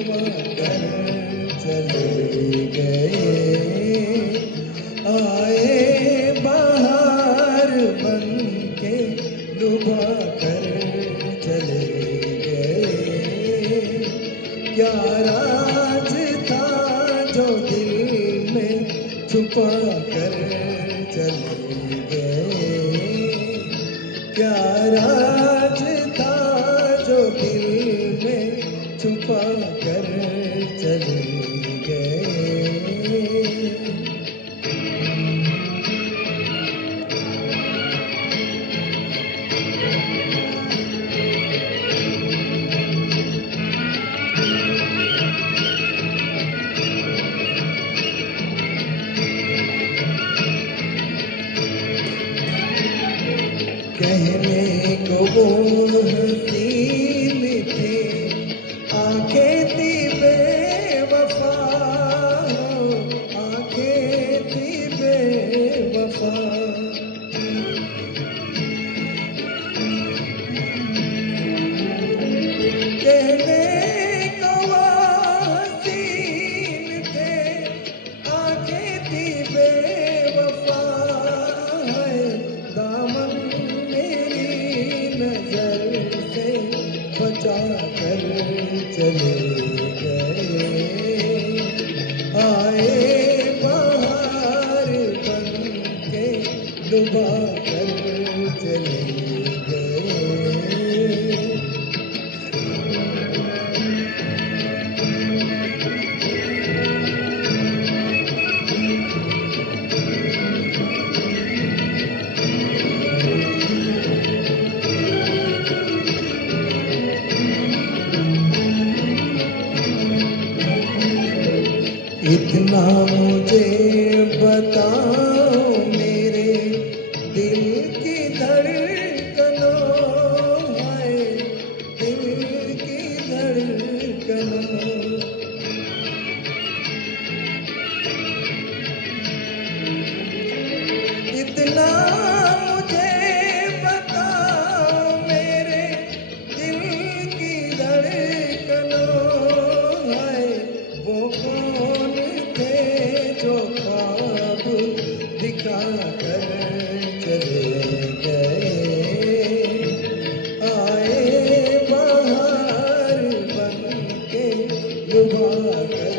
डुबा कर चले गए। आए बाहर बन के डुबा कर चले गए। क्या राज था जो दिल में छुपा कर चले गए। क्या राज था जो दिल में छुपा कर चले गए। कहने को वो हसीन थे, आंखें थी बेवफा, आंखें थी बेवफा। कहने को वो हसीन थे, आंखें थी बेवफा। दामन नजर से बचा कर चले गए। आए बाहर बन के डुबा कर चले गए। इतना मुझे बताओ मेरे दिल की धड़कनों है, दिल की धड़कनों। इतना मुझे बताओ मेरे दिल की धड़कनों है। वो कौन थे जो ख्वाब दिखा कर चले गए। आए बाहर बन के डुबा कर